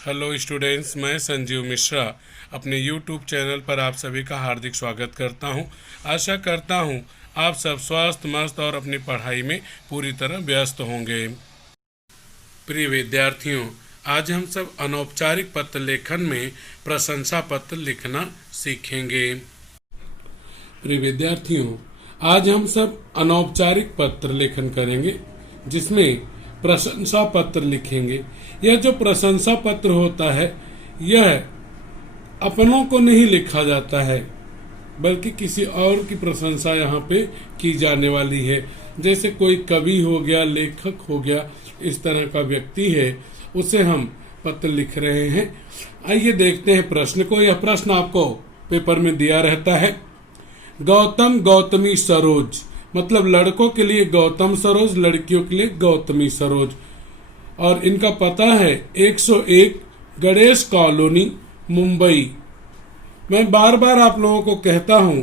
Hello students, मैं संजीव मिश्रा अपने YouTube channel पर आप सभी का हार्दिक स्वागत करता हूं। आशा करता हूं आप सब स्वस्थ मस्त और अपनी पढ़ाई में पूरी तरह व्यस्त होंगे। प्रिय विद्यार्थियों, आज हम सब अनौपचारिक पत्र लेखन में प्रशंसा पत्र लिखना सीखेंगे। प्रिय विद्यार्थियों, आज हम सब अनौपचारिक पत्र लेखन करेंगे जिसमें प्रशंसा पत्र लिखेंगे। यह जो प्रशंसा पत्र होता है यह अपनों को नहीं लिखा जाता है बल्कि किसी और की प्रशंसा यहाँ पे की जाने वाली है। जैसे कोई कवि हो गया, लेखक हो गया, इस तरह का व्यक्ति है, उसे हम पत्र लिख रहे हैं। आइए देखते हैं प्रश्न को। यह प्रश्न आपको पेपर में दिया रहता है। गौतम गौतमी सरोज, मतलब लड़कों के लिए गौतम सरोज, लड़कियों के लिए गौतमी सरोज, और इनका पता है 101 गणेश कॉलोनी, मुंबई। मैं बार बार आप लोगों को कहता हूं,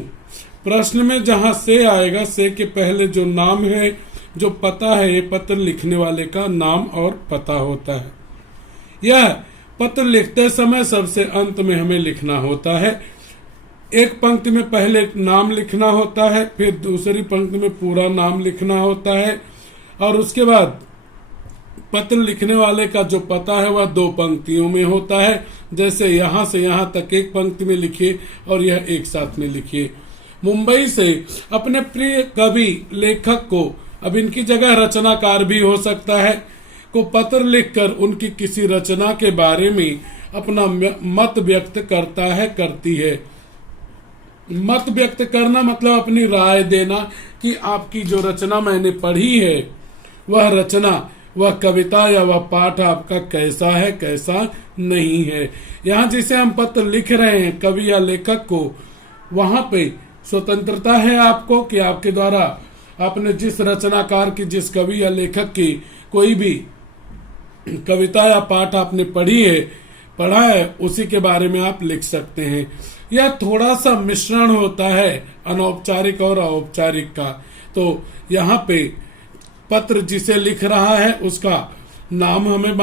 प्रश्न में जहां से आएगा, से के पहले जो नाम है, जो पता है, ये पत्र लिखने वाले का नाम और पता होता है। यह पत्र लिखते समय सबसे अंत में हमें लिखना होता है। एक पंक्ति में पहले नाम लिखना होता है, फिर दूसरी पंक्ति में पूरा नाम लिखना होता है, और उसके बाद पत्र लिखने वाले का जो पता है वह 2 पंक्तियों में होता है। जैसे यहां से यहां तक एक पंक्ति में लिखिए और यह एक साथ में लिखिए। मुंबई से अपने प्रिय कवि लेखक को, अब इनकी जगह रचनाकार भी हो सकता है, को पत्र लिखकर उनकी किसी रचना के बारे में अपना मत व्यक्त करता है, करती है। मत व्यक्त करना मतलब अपनी राय देना कि आपकी जो रचना मैंने पढ़ी है, वह रचना, वह कविता या वह पाठ आपका कैसा है, कैसा नहीं है। यहाँ जिसे हम पत्र लिख रहे हैं कवि या लेखक को, वहां पे स्वतंत्रता है आपको कि आपके द्वारा आपने जिस रचनाकार की, जिस कवि या लेखक की कोई भी कविता या पाठ आपने पढ़ा है, उसी के बारे में आप लिख सकते हैं। यह थोड़ा सा मिश्रण होता है अनौपचारिक और औपचारिक का। तो यहाँ पे पत्र जिसे लिख रहा है उसका नाम हमें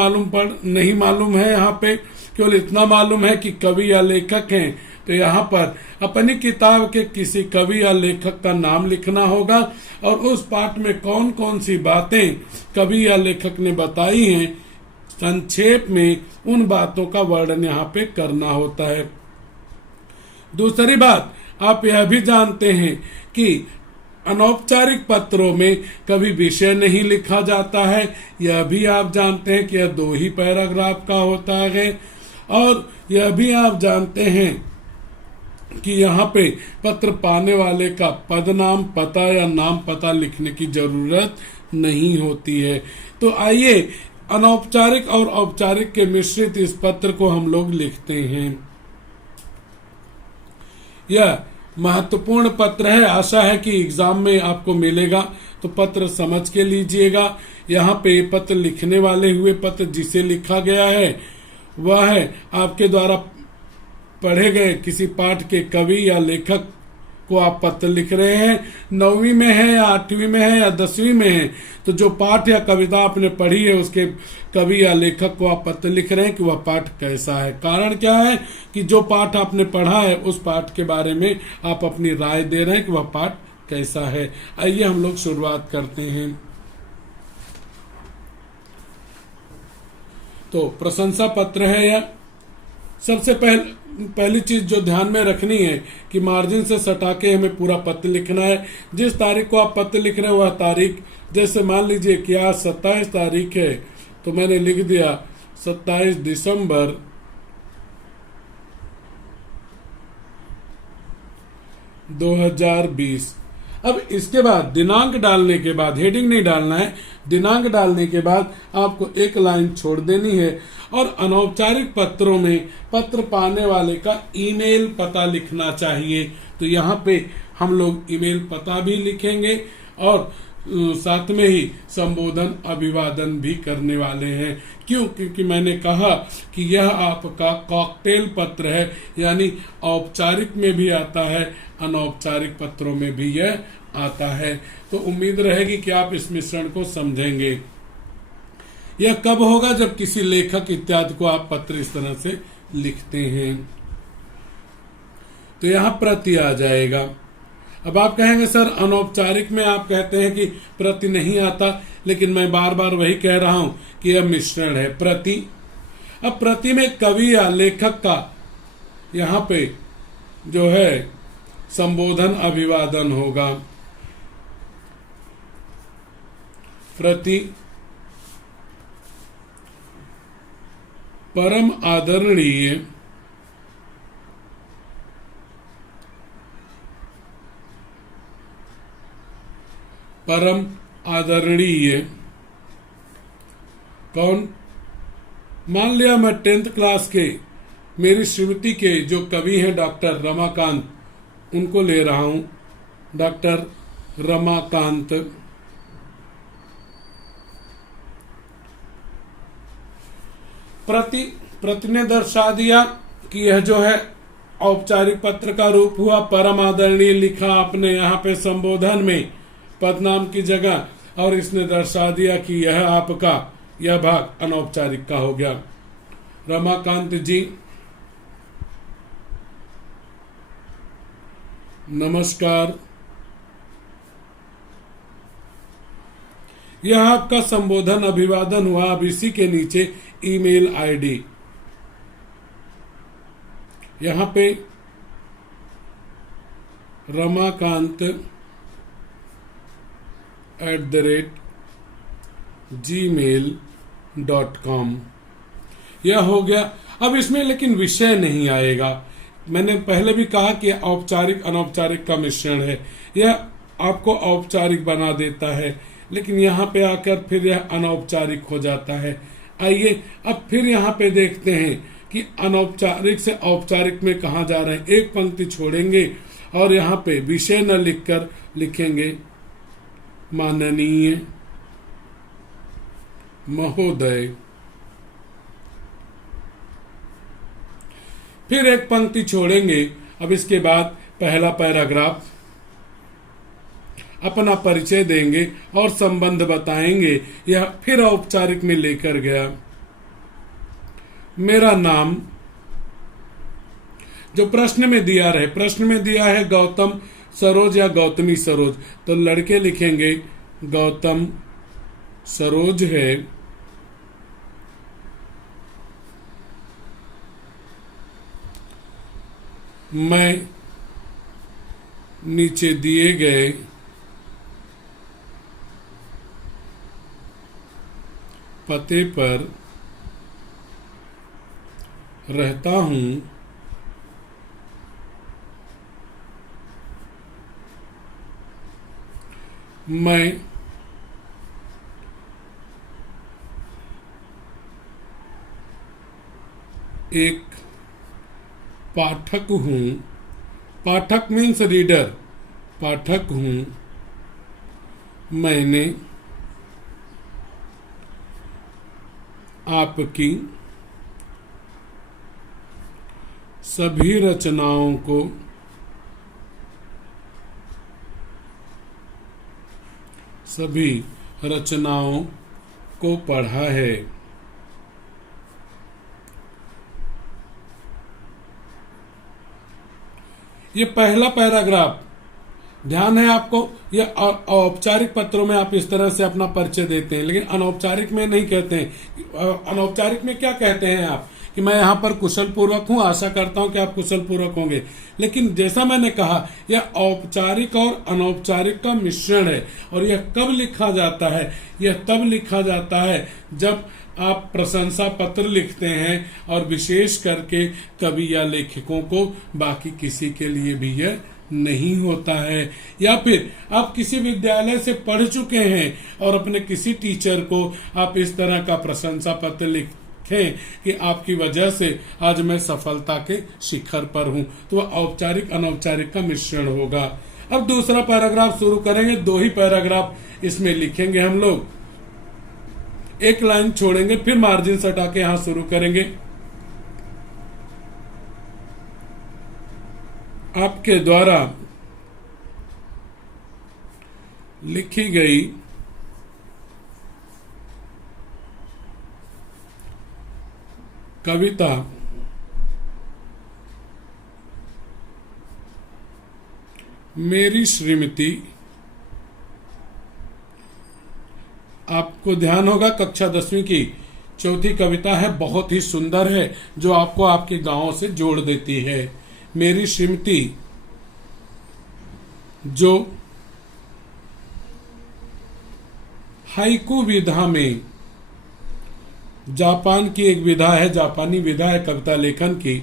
नहीं मालूम है। यहाँ पे केवल इतना मालूम है कि कवि या लेखक हैं, तो यहाँ पर अपनी किताब के किसी कवि या लेखक का नाम लिखना होगा और उस पाठ में कौन कौन सी बातें कवि या लेखक ने बताई हैं, संक्षेप में उन बातों का वर्णन यहाँ पे करना होता है। दूसरी बात, आप यह भी जानते हैं कि अनौपचारिक पत्रों में कभी विषय नहीं लिखा जाता है। यह भी आप जानते हैं कि यह 2 ही पैराग्राफ का होता है। और यह भी आप जानते हैं कि यहाँ पे पत्र पाने वाले का पद नाम, पता या नाम पता लिखने की जरूरत नहीं होती है। तो आइए अनौपचारिक और औपचारिक के मिश्रित इस पत्र को हम लोग लिखते हैं। यह महत्वपूर्ण पत्र है। आशा है कि एग्जाम में आपको मिलेगा, तो पत्र समझ के लीजिएगा। यहाँ पे पत्र लिखने वाले हुए पत्र जिसे लिखा गया है वह है आपके द्वारा पढ़े गए किसी पाठ के कवि या लेखक को आप पत्र लिख रहे हैं। 9वीं में है या 8वीं में है या 10वीं में है, तो जो पाठ या कविता आपने पढ़ी है उसके कवि या लेखक को आप पत्र लिख रहे हैं कि वह पाठ कैसा है। कारण क्या है कि जो पाठ आपने पढ़ा है उस पाठ के बारे में आप अपनी राय दे रहे हैं कि वह पाठ कैसा है। आइए हम लोग शुरुआत करते हैं। तो प्रशंसा पत्र है यह। सबसे पहली चीज जो ध्यान में रखनी है कि मार्जिन से सटा के हमें पूरा पत्र लिखना है। जिस तारीख को आप पत्र लिख रहे हैं वह तारीख, जैसे मान लीजिए कि आज 27 तारीख है, तो मैंने लिख दिया 27 दिसंबर 2020। अब इसके बाद दिनांक डालने के बाद, हेडिंग नहीं डालना है, दिनांक डालने के बाद आपको एक लाइन छोड़ देनी है और अनौपचारिक पत्रों में पत्र पाने वाले का ईमेल पता लिखना चाहिए। तो यहाँ पे हम लोग ईमेल पता भी लिखेंगे और साथ में ही संबोधन अभिवादन भी करने वाले हैं। क्यों? क्योंकि मैंने कहा कि यह आपका कॉकटेल पत्र है, यानी औपचारिक में भी आता है, अनौपचारिक पत्रों में भी यह आता है। तो उम्मीद रहेगी कि आप इस मिश्रण को समझेंगे। यह कब होगा? जब किसी लेखक इत्यादि को आप पत्र इस तरह से लिखते हैं, तो यहां प्रति आ जाएगा। अब आप कहेंगे सर अनौपचारिक में आप कहते हैं कि प्रति नहीं आता, लेकिन मैं बार बार वही कह रहा हूं कि यह मिश्रण है प्रति। अब प्रति में कवि या लेखक का यहां पे जो है संबोधन अभिवादन होगा। प्रति परम आदरणीय परम आदरणीय कौन? मान लिया मैं 10th क्लास के मेरी श्रीमती के जो कवि हैं डॉक्टर रमाकांत, उनको ले रहा हूं। डॉक्टर रमाकांत प्रति ने दर्शा दिया कि यह जो है औपचारिक पत्र का रूप हुआ। परम आदरणीय लिखा आपने यहाँ पे संबोधन में पदनाम की जगह, और इसने दर्शा दिया कि यह आपका यह भाग अनौपचारिक का हो गया। रमाकांत जी नमस्कार, यह आपका संबोधन अभिवादन हुआ। अब इसी के नीचे ईमेल आईडी, यहां पे ramakanth@gmail.com यह हो गया। अब इसमें लेकिन विषय नहीं आएगा। मैंने पहले भी कहा कि औपचारिक अनौपचारिक का मिश्रण है, यह आपको औपचारिक बना देता है, लेकिन यहाँ पे आकर फिर यह अनौपचारिक हो जाता है। आइए अब फिर यहाँ पे देखते हैं कि अनौपचारिक से औपचारिक में कहाँ जा रहे हैं। एक पंक्ति छोड़ेंगे और यहाँ पे विषय न लिखकर लिखेंगे माननीय महोदय। फिर एक पंक्ति छोड़ेंगे। अब इसके बाद पहला पैराग्राफ, अपना परिचय देंगे और संबंध बताएंगे। यह फिर औपचारिक में लेकर गया। मेरा नाम जो प्रश्न में दिया रहे, प्रश्न में दिया है गौतम सरोज या गौतमी सरोज, तो लड़के लिखेंगे गौतम सरोज है। मैं नीचे दिए गए पते पर रहता हूं। मैं एक पाठक हूं। पाठक मीन्स रीडर, पाठक हूं। मैंने आपकी सभी रचनाओं को पढ़ा है। ये पहला पैराग्राफ, ध्यान है आपको, यह औपचारिक पत्रों में आप इस तरह से अपना परिचय देते हैं, लेकिन अनौपचारिक में नहीं कहते हैं। अनौपचारिक में क्या कहते हैं आप कि मैं यहाँ पर कुशल पूर्वक हूँ, आशा करता हूँ कि आप कुशल पूर्वक होंगे। लेकिन जैसा मैंने कहा, यह औपचारिक और अनौपचारिक का मिश्रण है। और यह कब लिखा जाता है? यह तब लिखा जाता है जब आप प्रशंसा पत्र लिखते हैं, और विशेष करके कवि या लेखकों को, बाकी किसी के लिए भी यह नहीं होता है। या फिर आप किसी विद्यालय से पढ़ चुके हैं और अपने किसी टीचर को आप इस तरह का प्रशंसा पत्र लिखें कि आपकी वजह से आज मैं सफलता के शिखर पर हूं, तो वह औपचारिक अनौपचारिक का मिश्रण होगा। अब दूसरा पैराग्राफ शुरू करेंगे। 2 ही पैराग्राफ इसमें लिखेंगे हम लोग, एक लाइन छोड़ेंगे, फिर मार्जिन हटा के यहां शुरू करेंगे। आपके द्वारा लिखी गई कविता मेरी श्रीमती। आपको ध्यान होगा कक्षा 10वीं की चौथी कविता है, बहुत ही सुंदर है, जो आपको आपके गांव से जोड़ देती है। मेरी श्रीमती जो हाइकू विधा में, जापान की एक विधा है, जापानी विधा है कविता लेखन की,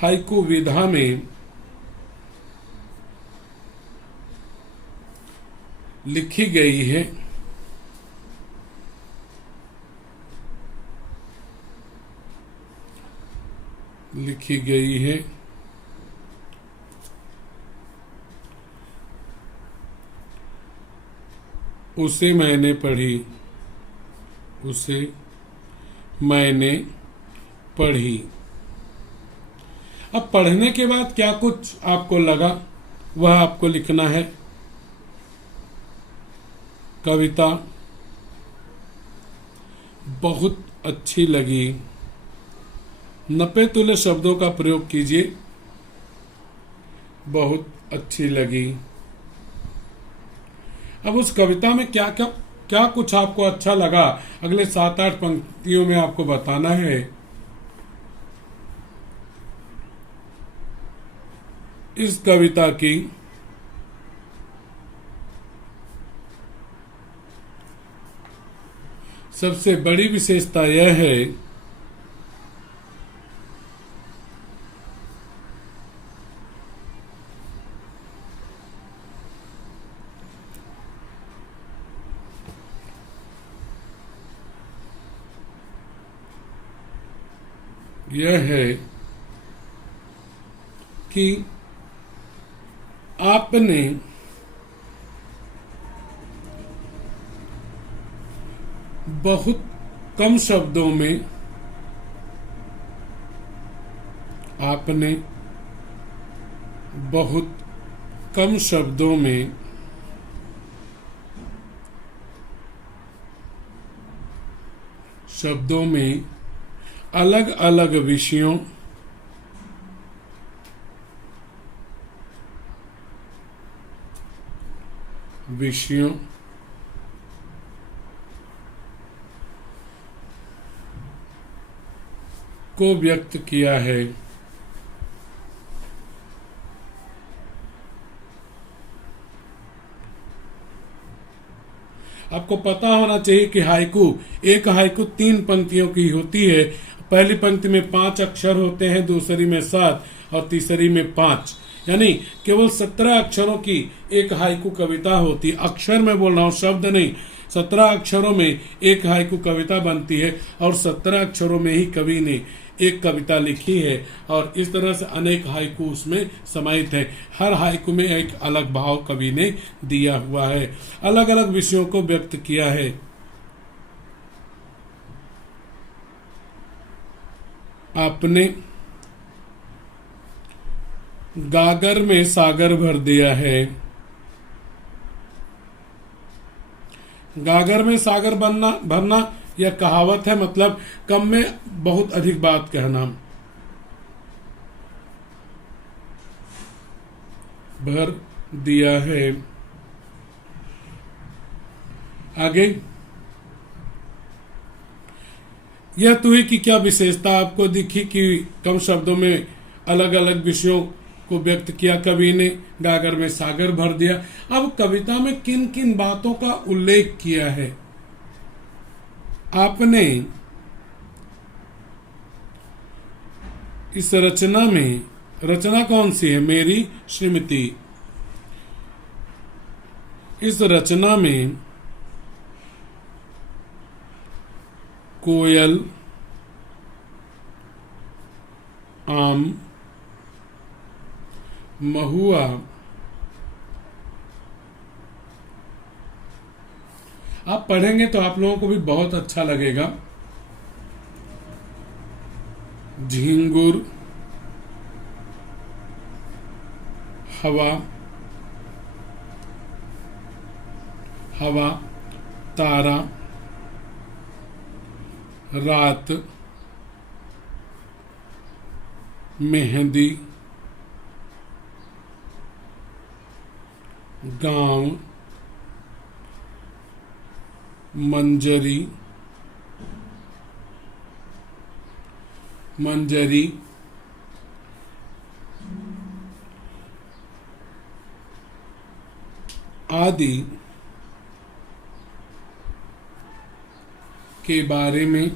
हाइकू विधा में लिखी गई है। लिखी गई है उसे मैंने पढ़ी, उसे मैंने पढ़ी। अब पढ़ने के बाद क्या कुछ आपको लगा वह आपको लिखना है। कविता बहुत अच्छी लगी। नपे तुले शब्दों का प्रयोग कीजिए। बहुत अच्छी लगी। अब उस कविता में क्या क्या क्या कुछ आपको अच्छा लगा, अगले 7-8 पंक्तियों में आपको बताना है। इस कविता की सबसे बड़ी विशेषता यह है कि आपने बहुत कम शब्दों में, आपने बहुत कम शब्दों में अलग अलग विषयों को व्यक्त किया है। आपको पता होना चाहिए कि एक हाइकू 3 पंक्तियों की होती है। पहली पंक्ति में 5 अक्षर होते हैं, दूसरी में 7 और तीसरी में 5, यानी केवल 17 अक्षरों की एक हाइकू कविता होती है। अक्षर में बोल रहा हूं, शब्द नहीं। 17 अक्षरों में एक हाइकू कविता बनती है और 17 अक्षरों में ही कवि ने एक कविता लिखी है और इस तरह से अनेक हाइकू उसमें समाहित है। हर हाइकू में एक अलग भाव कवि ने दिया हुआ है, अलग अलग विषयों को व्यक्त किया है। आपने गागर में सागर भर दिया है। गागर में सागर भरना यह कहावत है, मतलब कम में बहुत अधिक बात कहना। भर दिया है। आगे, यह तुही की क्या विशेषता आपको दिखी कि कम शब्दों में अलग अलग विषयों को व्यक्त किया कवि ने, गागर में सागर भर दिया। अब कविता में किन किन बातों का उल्लेख किया है। आपने इस रचना में, रचना कौन सी है? मेरी श्रीमती। इस रचना में कोयल, आम, महुआ, आप पढ़ेंगे तो आप लोगों को भी बहुत अच्छा लगेगा। झिंगुर, हवा, तारा, रात, मेहंदी, गांव, मंजरी, मंजरी, आदि के बारे में,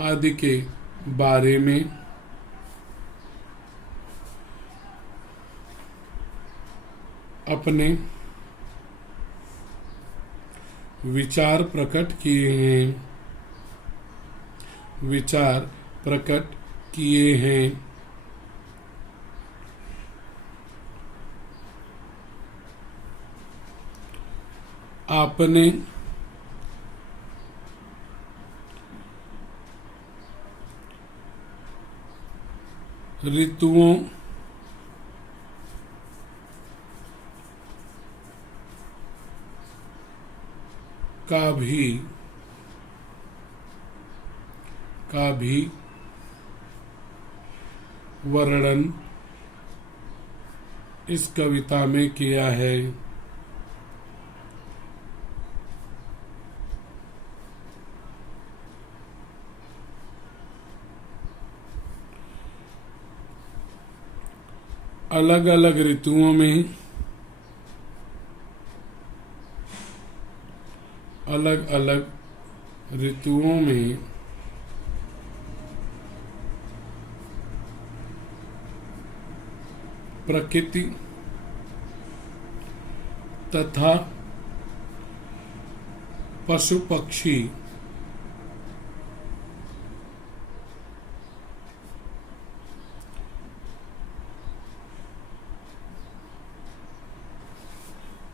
आदि के बारे में अपने विचार प्रकट किए हैं, विचार प्रकट किए हैं। आपने ऋतुओं का भी वर्णन इस कविता में किया है। अलग अलग ऋतुओं में अलग अलग ऋतुओं में प्रकृति तथा पशु पक्षी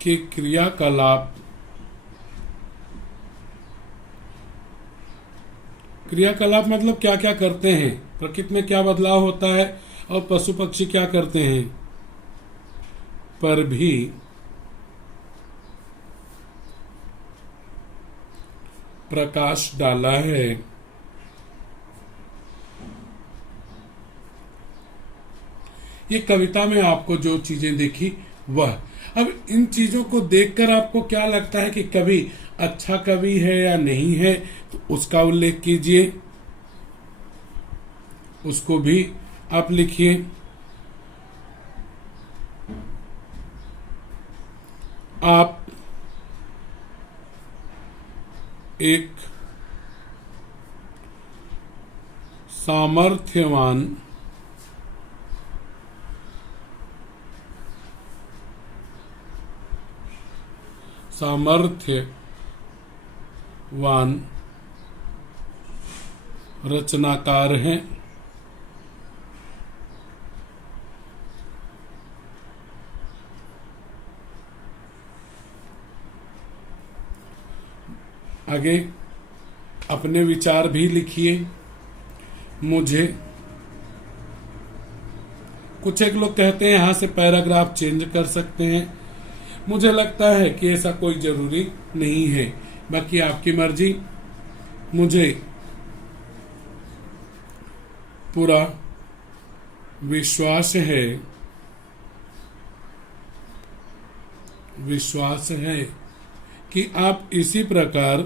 के क्रियाकलाप मतलब क्या क्या करते हैं, प्रकृति में क्या बदलाव होता है और पशु पक्षी क्या करते हैं, पर भी प्रकाश डाला है। ये कविता में आपको जो चीजें देखी वह, अब इन चीजों को देखकर आपको क्या लगता है कि कवि अच्छा कवि है या नहीं है, तो उसका उल्लेख कीजिए, उसको भी आप लिखिए। आप एक सामर्थ्यवान रचनाकार हैं। आगे अपने विचार भी लिखिए। मुझे कुछ एक लोग कहते हैं यहाँ से पैराग्राफ चेंज कर सकते हैं, मुझे लगता है कि ऐसा कोई जरूरी नहीं है, बाकी आपकी मर्जी। मुझे पूरा विश्वास है कि आप इसी प्रकार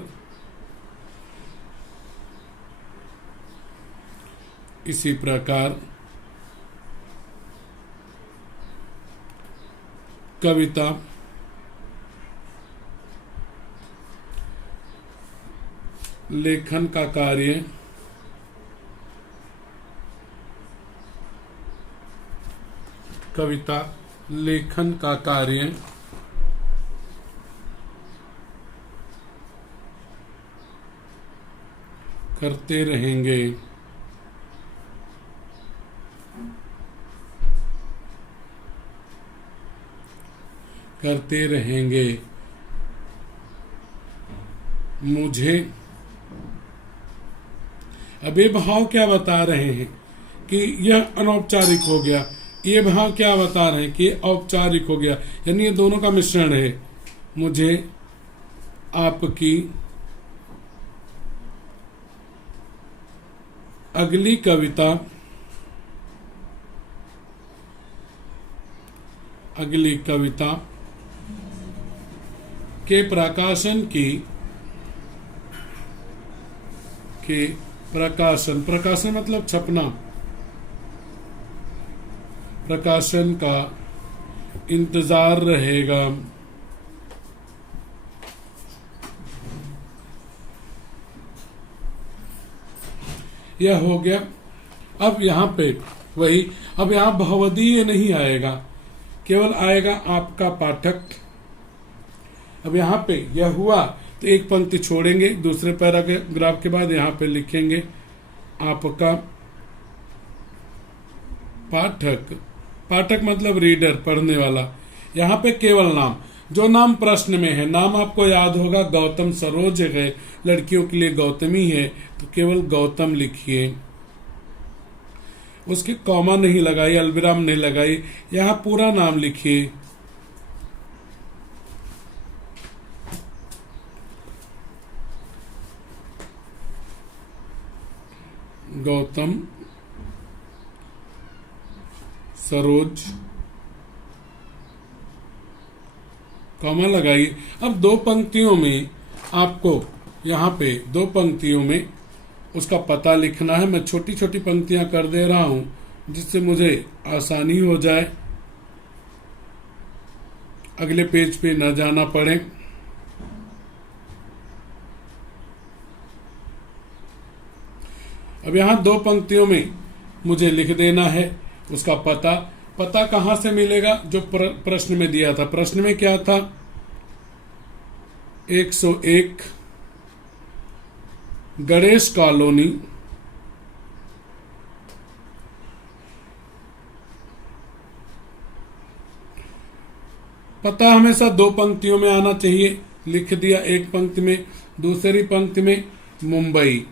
कविता लेखन का कार्य करते रहेंगे। मुझे अब ये भाव क्या बता रहे हैं कि यह अनौपचारिक हो गया, ये भाव क्या बता रहे हैं कि औपचारिक हो गया, यानी ये दोनों का मिश्रण है। मुझे आपकी अगली कविता के प्रकाशन मतलब छपना, प्रकाशन का इंतजार रहेगा। यह हो गया। अब यहाँ पे वही, अब यहाँ बहुवचनीय नहीं आएगा, केवल आएगा आपका पाठक। अब यहाँ पे यह हुआ तो एक पंक्ति छोड़ेंगे, दूसरे पैराग्राफ के बाद यहाँ पे लिखेंगे आपका पाठक। पाठक मतलब रीडर, पढ़ने वाला। यहाँ पे केवल नाम, जो नाम प्रश्न में है, नाम आपको याद होगा गौतम सरोज है, लड़कियों के लिए गौतमी है, तो केवल गौतम लिखिए, उसके कॉमा नहीं लगाई, अल्पविराम नहीं लगाई, यहाँ पूरा नाम लिखिए। गौतम सरोज, कॉमा लगाइए। अब दो पंक्तियों में आपको, यहाँ पे दो पंक्तियों में उसका पता लिखना है। मैं छोटी छोटी पंक्तियां कर दे रहा हूं जिससे मुझे आसानी हो जाए, अगले पेज पे न जाना पड़े। अब यहाँ दो पंक्तियों में मुझे लिख देना है उसका पता। पता कहाँ से मिलेगा? जो प्रश्न में दिया था। प्रश्न में क्या था? 101 गणेश कॉलोनी, पता हमेशा दो पंक्तियों में आना चाहिए। लिख दिया एक पंक्ति में, दूसरी पंक्ति में मुंबई।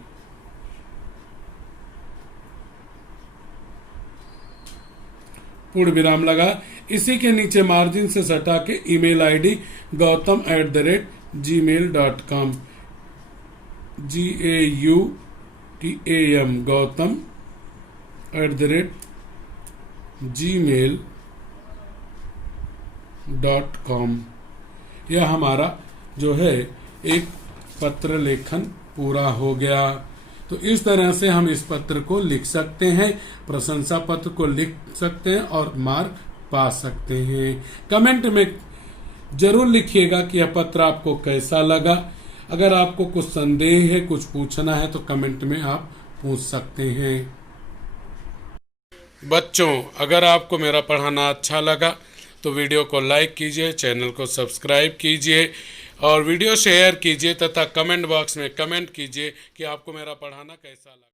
पूर्ण विराम लगा। इसी के नीचे मार्जिन से सटा के email ID gautam@gmail.com, GAUTAM gautam@gmail.com। यह हमारा जो है एक पत्र लेखन पूरा हो गया। तो इस तरह से हम इस पत्र को लिख सकते हैं, प्रशंसा पत्र को लिख सकते हैं और मार्क पा सकते हैं। कमेंट में जरूर लिखिएगा कि यह पत्र आपको कैसा लगा। अगर आपको कुछ संदेह है, कुछ पूछना है, तो कमेंट में आप पूछ सकते हैं। बच्चों, अगर आपको मेरा पढ़ाना अच्छा लगा तो वीडियो को लाइक कीजिए, चैनल को सब्सक्राइब कीजिए और वीडियो शेयर कीजिए तथा कमेंट बॉक्स में कमेंट कीजिए कि आपको मेरा पढ़ाना कैसा लगा।